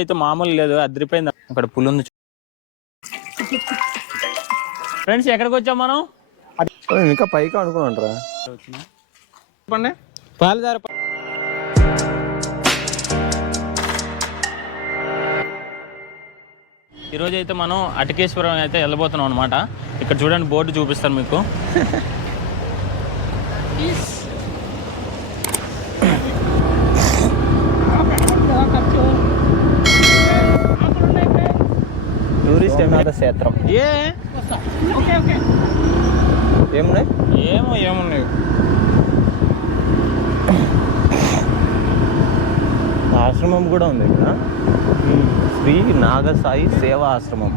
అయితే మామూలు లేదు అదిరిపోయింది. అక్కడ పులి ఉంది. ఫ్రెండ్స్ ఎక్కడికి వచ్చాం మనం? ఇంకా పైకి అనుకున్నాంట్రా చెప్పండి. పాలదార ఈరోజు అయితే మనం అటకేశ్వరం అయితే వెళ్ళబోతున్నాం అనమాట ఇక్కడ చూడండి బోర్డు చూపిస్తాను మీకు. టూరిస్ట్ క్షేత్రం ఏ? ఏమున్నాయి? ఏమో ఏమున్నాయి? ఆశ్రమం కూడా ఉంది ఇక్కడ. శ్రీ నాగసాయి సేవా ఆశ్రమం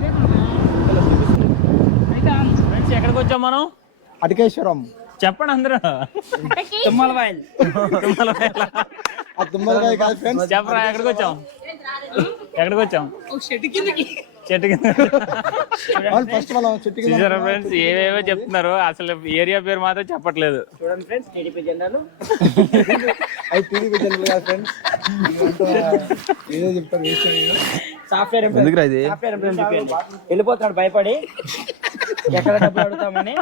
ఫ్రెండ్స్ ఎక్కడికి వచ్చాం మనం? అటకేశ్వరం. చెప్పండి అందరూ. కాదు ఫ్రెండ్స్. చెప్పరా ఎక్కడికి వచ్చాం? ఎక్కడికి వచ్చాం? చెట్టు కింద వాళ్ళు ఫస్ట్ మనం చెట్టు కింద చూసారా ఫ్రెండ్స్ ఏవేవో చెప్తున్నారు. అసలు ఏరియా పేరు మాత్రం చెప్పట్లేదు. చూడండి ఫ్రెండ్స్ టీడీపీ జెండాలు. అవి టీడీపీ జెండాలు కాదు ఫ్రెండ్స్ ఏదో చెప్తారు వేస్ట్ సాఫ్ట్వేర్ ఇది? వెళ్ళిపోతున్నాడు భయపడి. ఎక్కడ డబ్బులు అడుగుతామని.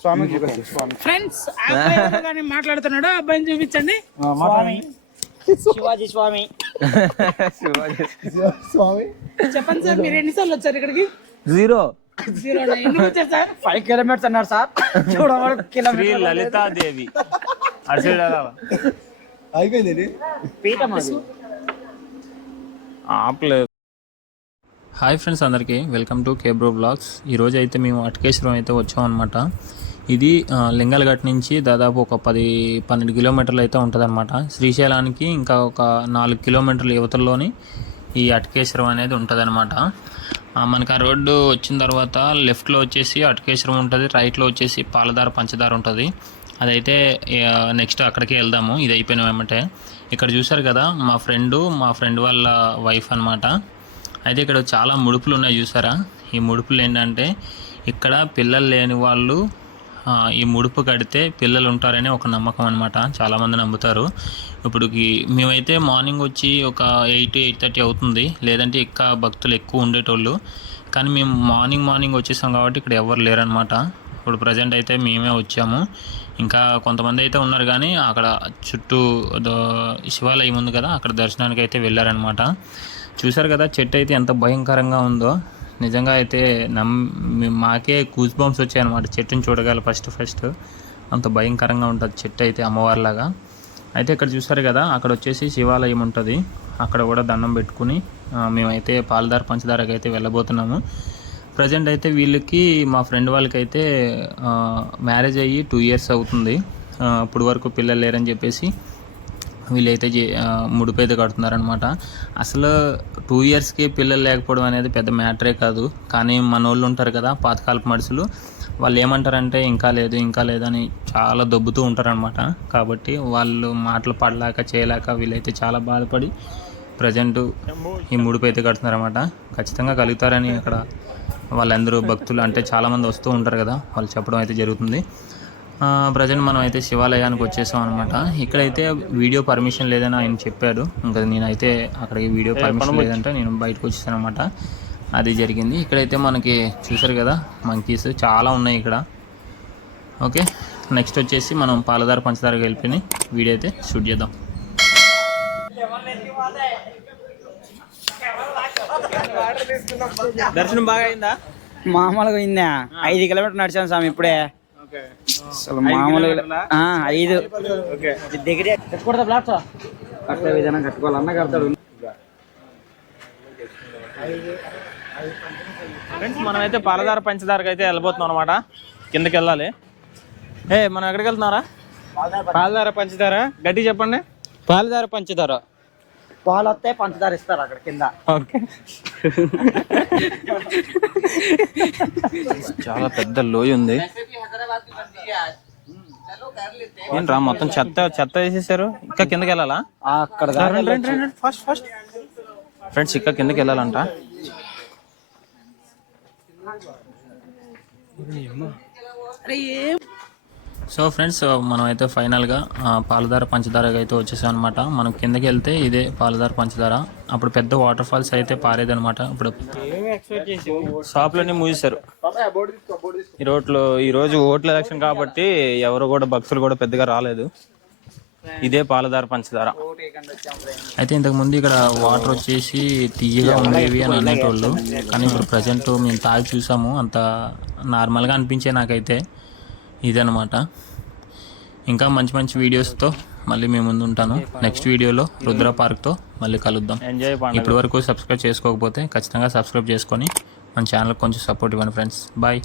స్వామి ఫ్రెండ్స్ మాట్లాడుతున్నాడు? అబ్బాయిని చూపించండి. స్వామి. శివాజీ స్వామి. స్వామి. చెప్పండి సార్ మీరు ఎన్నిసార్లు వచ్చారు ఇక్కడికి? జీరో. జీరో ఫైవ్ కిలోమీటర్స్ అన్నారు సార్. శ్రీ కిలోమీటర్ లలితాదేవి. అయిపోయింది పీఠం ఆపలేదు. హాయ్ ఫ్రెండ్స్ అందరికీ వెల్కమ్ టు కేబ్రో బ్లాగ్స్. ఈరోజు అయితే మేము అటకేశ్వరం అయితే వచ్చాం అనమాట ఇది ఆ, లింగాలఘట్ నుంచి దాదాపు ఒక పది పన్నెండు కిలోమీటర్లు అయితే ఉంటుందన్నమాట. శ్రీశైలానికి ఇంకా ఒక నాలుగు కిలోమీటర్ల యువతల్లోని ఈ అటకేశ్వరం అనేది ఉంటుందన్నమాట. మనకి మనకు ఆ రోడ్డు వచ్చిన తర్వాత లెఫ్ట్లో వచ్చేసి అటకేశ్వరం ఉంటుంది రైట్లో వచ్చేసి పాలదార పంచదార ఉంటుంది. అదైతే నెక్స్ట్ అక్కడికి వెళ్దాము ఇది అయిపోయిన వెంబటే. ఇక్కడ చూసారు కదా మా ఫ్రెండు మా ఫ్రెండ్ వాళ్ళ వైఫ్ అనమాట అయితే ఇక్కడ చాలా ముడుపులు ఉన్నాయి చూసారా? ఈ ముడుపులు ఏంటంటే ఇక్కడ పిల్లలు లేని వాళ్ళు ఈ ముడుపు కడితే పిల్లలు ఉంటారని ఒక నమ్మకం అనమాట చాలామంది నమ్ముతారు. ఇప్పుడు మేమైతే మార్నింగ్ వచ్చి ఒక ఎయిట్ ఎయిట్ థర్టీ అవుతుంది. లేదంటే ఇంకా భక్తులు ఎక్కువ ఉండేటోళ్ళు. కానీ మేము మార్నింగ్ మార్నింగ్ వచ్చేసాం కాబట్టి ఇక్కడ ఎవరు లేరనమాట ఇప్పుడు ప్రజెంట్ అయితే మేమే వచ్చాము. ఇంకా కొంతమంది అయితే ఉన్నారు కానీ అక్కడ చుట్టూ శివాలయం ఉంది కదా అక్కడ దర్శనానికి అయితే వెళ్ళారనమాట చూసారు కదా చెట్టు అయితే ఎంత భయంకరంగా ఉందో. నిజంగా అయితే నమ్ మాకే కూజ్ బాంబ్స్ వచ్చాయన్నమాట చెట్టుని చూడగల ఫస్ట్ ఫస్ట్ అంత భయంకరంగా ఉంటుంది చెట్టు అయితే అమ్మవారిలాగా. అయితే ఇక్కడ చూసారు కదా అక్కడ వచ్చేసి శివాలయం ఉంటుంది. అక్కడ కూడా దండం పెట్టుకుని మేమైతే పాలదార పంచదారకి అయితే వెళ్ళబోతున్నాము. ప్రజెంట్ అయితే వీళ్ళకి మా ఫ్రెండ్ వాళ్ళకైతే మ్యారేజ్ అయ్యి టూ ఇయర్స్ అవుతుంది. ఆ, వరకు పిల్లలు లేరని చెప్పేసి వీళ్ళైతే చే- ఆ, ముడుపు కడుతున్నారనమాట అసలు టూ ఇయర్స్కి పిల్లలు లేకపోవడం అనేది పెద్ద మ్యాటరే కాదు. కానీ మన వాళ్ళు ఉంటారు కదా పాతకాలపు మనుషులు. వాళ్ళు ఏమంటారంటే ఇంకా లేదు ఇంకా లేదని చాలా దొబ్బుతూ ఉంటారనమాట కాబట్టి వాళ్ళు మాటలు పడలేక చేయలేక వీళ్ళైతే చాలా బాధపడి ప్రజెంట్ ఈ ముడుపు అయితే కడుతున్నారన్నమాట. ఖచ్చితంగా కలుగుతారని అక్కడ వాళ్ళందరూ భక్తులు అంటే చాలామంది వస్తూ ఉంటారు కదా వాళ్ళు చెప్పడం అయితే జరుగుతుంది. ప్రజెంట్ మనం అయితే శివాలయానికి వచ్చేసాం అనమాట ఇక్కడైతే వీడియో పర్మిషన్ లేదని ఆయన చెప్పాడు. ఇంకా నేనైతే అక్కడికి వీడియో పర్మిషన్ లేదంటే నేను బయటకు వచ్చేసాను అనమాట అది జరిగింది. ఇక్కడైతే మనకి చూసారు కదా మంకీస్ చాలా ఉన్నాయి ఇక్కడ. ఓకే నెక్స్ట్ వచ్చేసి మనం పాలదార పంచదార కలిపి వీడియో అయితే షూట్ చేద్దాం. దర్శనం బాగా అయిందా? మామూలుగా అయిందా? ఐదు కిలోమీటర్ నడిచాను స్వామి ఇప్పుడే. అసలు మామూలుగా ఆ, ఐదు. దగ్గర. కట్టుకూడదా ప్లాట్ కట్టే విధానం కట్టుకోవాలి. అన్న కడతాడు. ఫ్రెండ్స్ మనమైతే పాలదార పంచదారకు అయితే వెళ్ళబోతున్నాం అనమాట కిందకి వెళ్ళాలి. ఏ మనం ఎక్కడికి వెళ్తున్నారా? పాలదార పంచదార. గట్టి చెప్పండి. పాలదార పంచదార. పాలు వస్తే పంచదార ఇస్తారు అక్కడ కింద. ఓకే. చాలా పెద్ద లోయ ఉంది. ఏంట్రా మొత్తం చెత్త చెత్త వేసేసారు? ఇంకా కిందకి వెళ్ళాలా? అక్కడ ఫస్ట్ ఫస్ట్. ఫ్రెండ్స్ ఇంకా కిందకి వెళ్ళాలంట. అరే సో ఫ్రెండ్స్ మనం అయితే ఫైనల్గా పాలధార పంచదారగా అయితే వచ్చేసాం అనమాట మనం కిందకి వెళ్తే ఇదే పాలధార పంచదార. అప్పుడు పెద్ద వాటర్ ఫాల్స్ అయితే పారేదనమాట ఇప్పుడు షాప్లన్నీ మూసేశారు. ఈ రోడ్లో ఈ రోజు ఓట్ల ఎలక్షన్ కాబట్టి ఎవరు కూడా భక్తులు కూడా పెద్దగా రాలేదు. ఇదే పాలధార పంచదార. అయితే ఇంతకు ముందు ఇక్కడ వాటర్ వచ్చేసి తీయగా ఉండేవి అని అనేటోళ్ళు. కానీ ఇప్పుడు ప్రజెంట్ మేము తాగి చూసాము. అంత నార్మల్గా అనిపించే నాకైతే. ఇదనమాట ఇంకా మంచి మంచి వీడియోస్తో మళ్ళీ మేము ముందు ఉంటాను నెక్స్ట్ వీడియోలో రుద్ర పార్క్తో మళ్ళీ కలుద్దాం. ఎంజాయ్ ఇప్పటి వరకు సబ్స్క్రైబ్ చేసుకోకపోతే ఖచ్చితంగా సబ్స్క్రైబ్ చేసుకొని మన ఛానల్కి కొంచెం సపోర్ట్ ఇవ్వండి ఫ్రెండ్స్. బాయ్